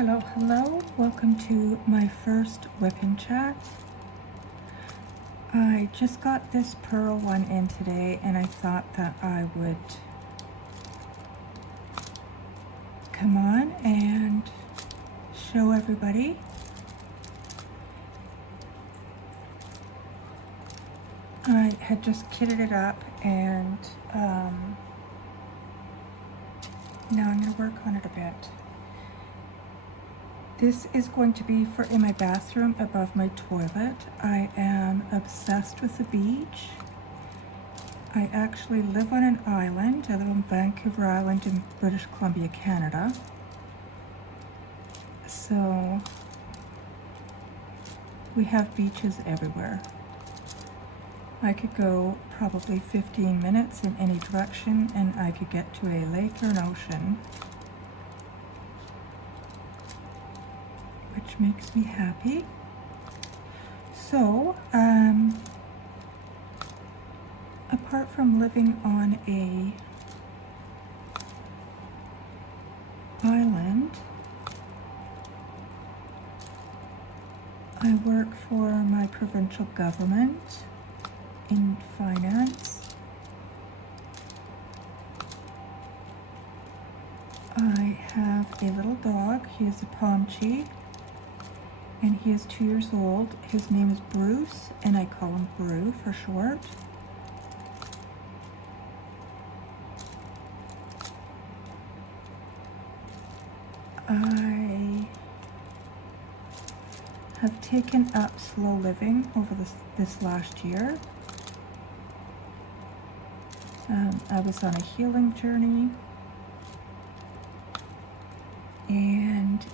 Hello, welcome to my first whipping chat. I just got this pearl one in today and I thought that I would come on and show everybody. I had just kitted it up and now I'm going to work on it a bit. This is going to be for in my bathroom above my toilet. I am obsessed with the beach. I actually live on an island. I live on Vancouver Island in British Columbia, Canada. So we have beaches everywhere. I could go probably 15 minutes in any direction and I could get to a lake or an ocean, which makes me happy. So, apart from living on a island, I work for my provincial government in finance. I have a little dog. He is a Pomchi, and he is 2 years old. His name is Bruce, and I call him Brew for short. I have taken up slow living over this last year. I was on a healing journey, and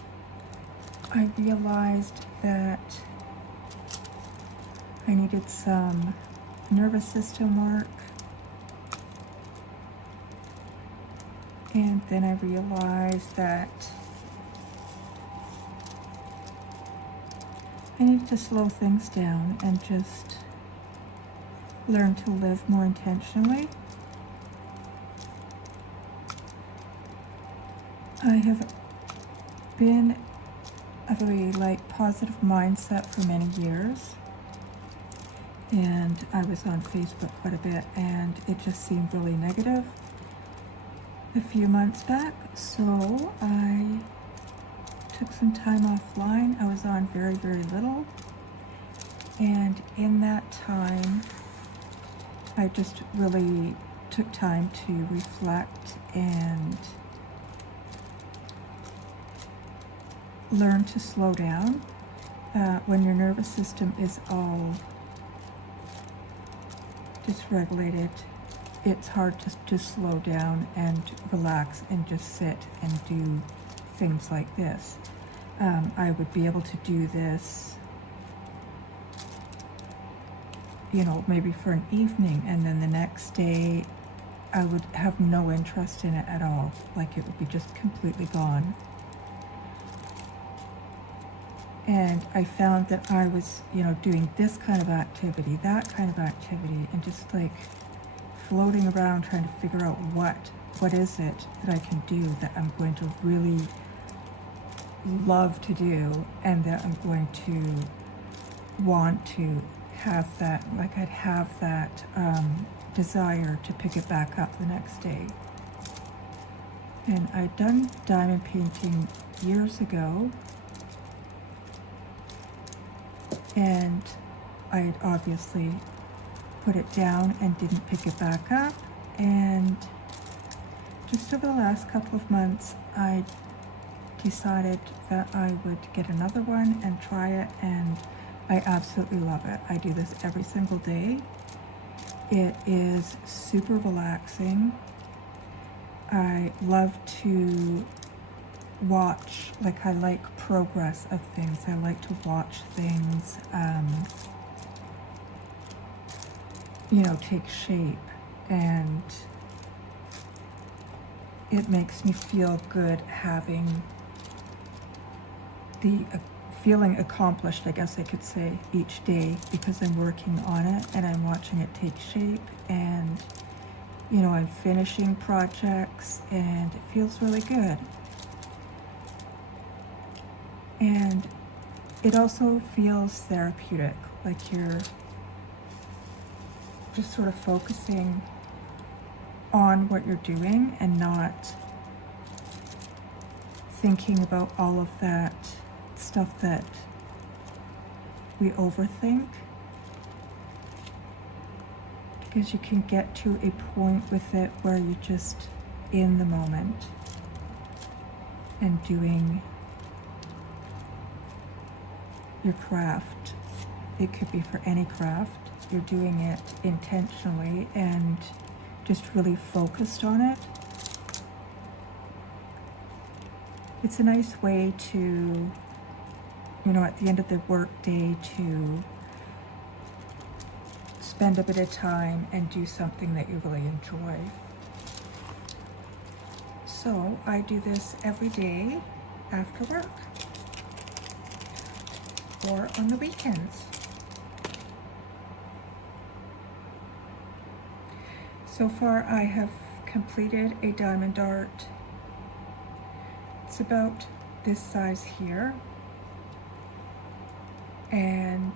I realized that I needed some nervous system work, and then I realized that I needed to slow things down and just learn to live more intentionally. I have been of a positive mindset for many years, and I was on Facebook quite a bit, and it just seemed really negative a few months back, so I took some time offline. I was on very little, and in that time I just really took time to reflect and learn to slow down. When your nervous system is all dysregulated, it's hard to slow down and relax and just sit and do things like this. I would be able to do this, maybe for an evening, and then the next day I would have no interest in it at all. Like, it would be just completely gone. And I found that I was, doing this kind of activity, that kind of activity, and just floating around trying to figure out what is it that I can do that I'm going to really love to do, and that I'm going to want to have that, I'd have that desire to pick it back up the next day. And I'd done diamond painting years ago, and I had obviously put it down and didn't pick it back up. And just over the last couple of months, I decided that I would get another one and try it, and I absolutely love it. I do this every single day. It is super relaxing. I love to watch, I like progress of things. I like to watch things, take shape, and it makes me feel good having the feeling accomplished, I guess I could say, each day, because I'm working on it and I'm watching it take shape, and I'm finishing projects, and it feels really good. And it also feels therapeutic, like you're just sort of focusing on what you're doing and not thinking about all of that stuff that we overthink, because you can get to a point with it where you're just in the moment and doing your craft. It could be for any craft. You're doing it intentionally and just really focused on it. It's a nice way to, you know, at the end of the work day, to spend a bit of time and do something that you really enjoy. So I do this every day after work or on the weekends. So far I have completed a diamond dart. It's about this size here, and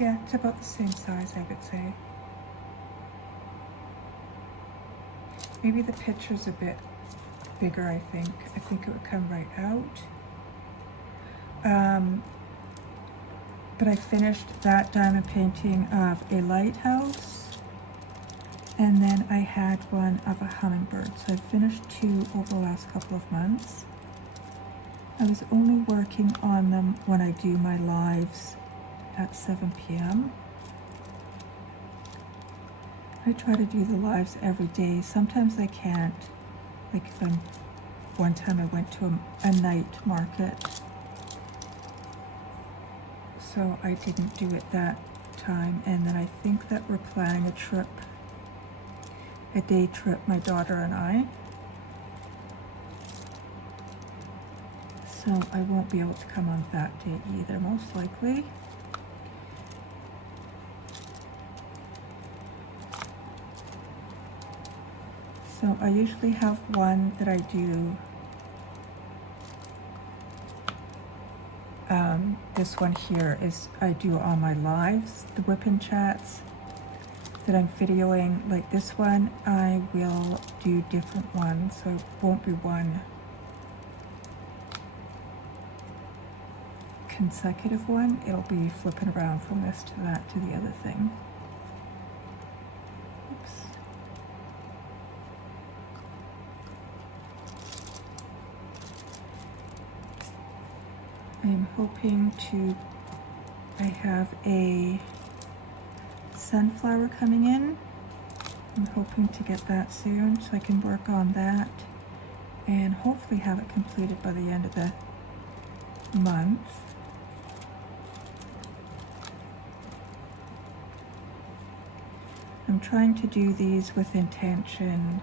yeah, it's about the same size, I would say. Maybe the picture's a bit bigger, I think. I think it would come right out. But I finished that diamond painting of a lighthouse, and then I had one of a hummingbird. So I finished 2 over the last couple of months. I was only working on them when I do my lives at 7 p.m. I try to do the lives every day. Sometimes I can't. Like if one time I went to a night market, so I didn't do it that time. And then I think that we're planning a trip, a day trip, my daughter and I. So I won't be able to come on that day either, most likely. So I usually have one that I do. This one here is I do on my lives, the WIP chats that I'm videoing. Like this one, I will do different ones, so it won't be one consecutive one. It'll be flipping around from this to that to the other thing. Oops. I'm hoping to, I have a sunflower coming in. I'm hoping to get that soon so I can work on that and hopefully have it completed by the end of the month. I'm trying to do these with intention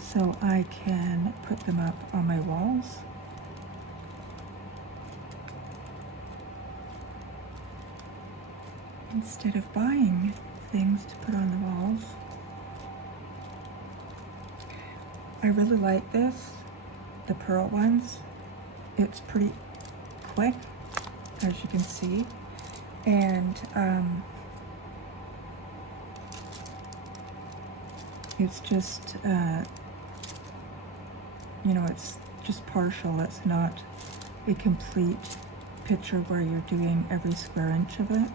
so I can put them up on my walls. Instead of buying things to put on the walls. I really like this, the pearl ones. It's pretty quick, as you can see, and it's just, you know, it's just partial. It's not a complete picture where you're doing every square inch of it.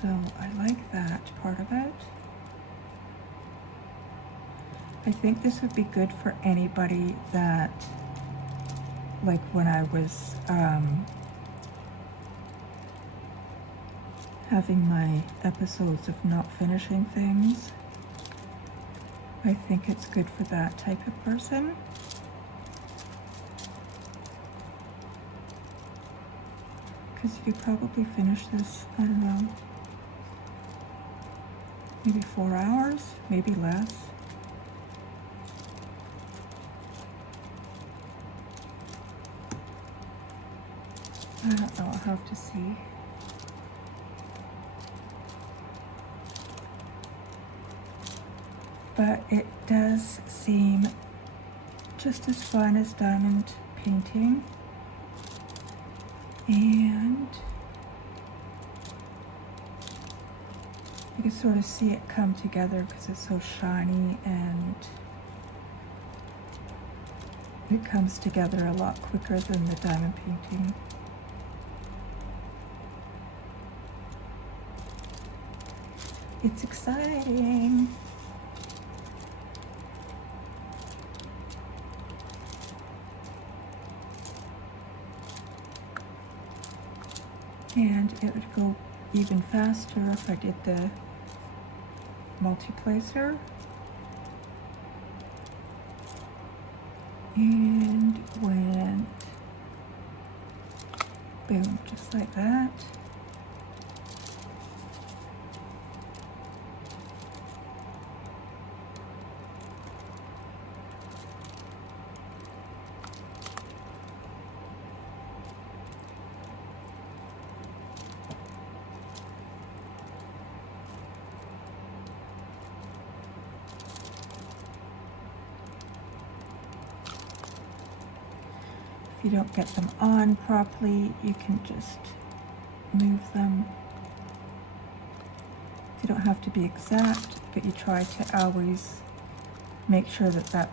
So I like that part of it. I think this would be good for anybody that, like when I was having my episodes of not finishing things, I think it's good for that type of person. Because you could probably finish this, I don't know, maybe 4 hours, maybe less. I don't know, I'll have to see. but it does seem just as fun as diamond painting. And you can sort of see it come together because it's so shiny, and it comes together a lot quicker than the diamond painting. It's exciting. And it would go even faster if I did the multi-placer. And went boom, just like that. If you don't get them on properly, you can just move them. You don't have to be exact, but you try to always make sure that that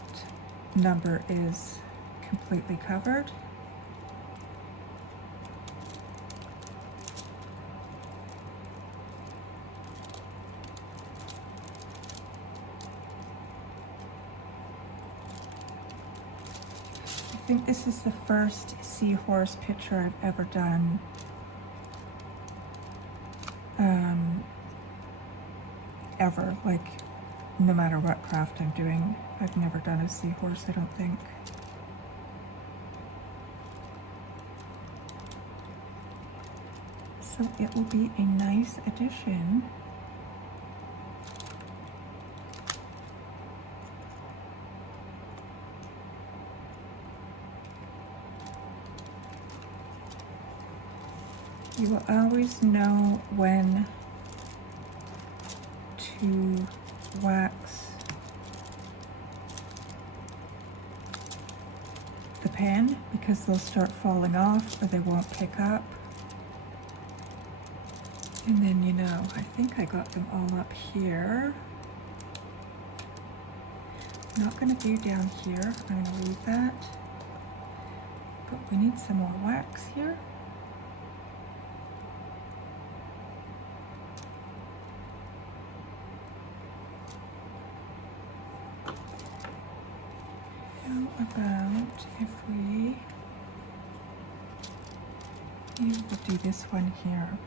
number is completely covered. I think this is the first seahorse picture I've ever done. Ever, like, no matter what craft I'm doing. I've never done a seahorse, I don't think. So it will be a nice addition. You will always know when to wax the pen, because they'll start falling off or they won't pick up. And then, you know, I think I got them all up here. I'm not going to do down here, I'm going to leave that. But we need some more wax here. About if we will do this one here.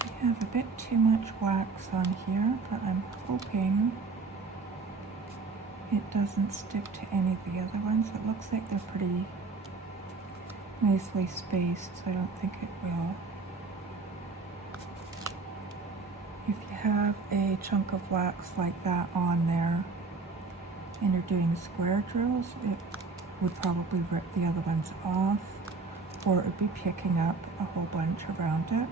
I have a bit too much wax on here, but I'm hoping it doesn't stick to any of the other ones. It looks like they're pretty nicely spaced, so I don't think it will. If you have a chunk of wax like that on there and you're doing square drills, it would probably rip the other ones off, or it would be picking up a whole bunch around it.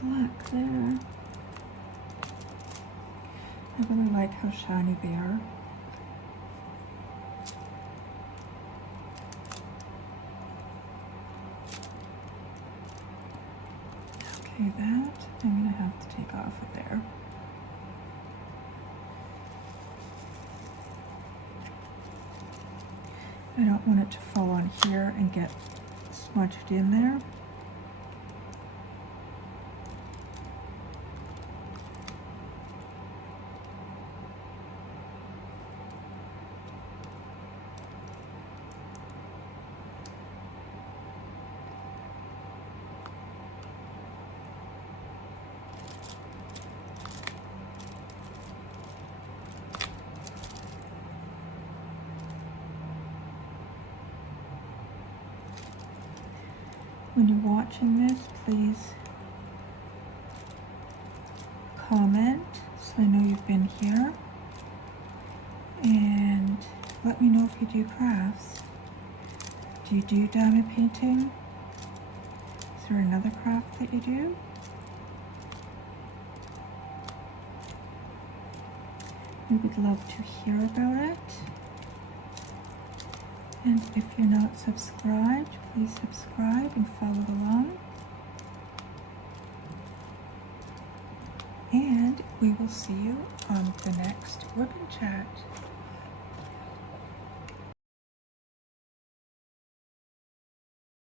Black there. I really like how shiny they are. Okay, that I'm going to have to take off of there. I don't want it to fall on here and get smudged in there. When you're watching this, please comment so I know you've been here. And let me know if you do crafts. Do you do diamond painting? Is there another craft that you do? We would love to hear about it. And if you're not subscribed, please subscribe and follow along. And we will see you on the next WIP Chat.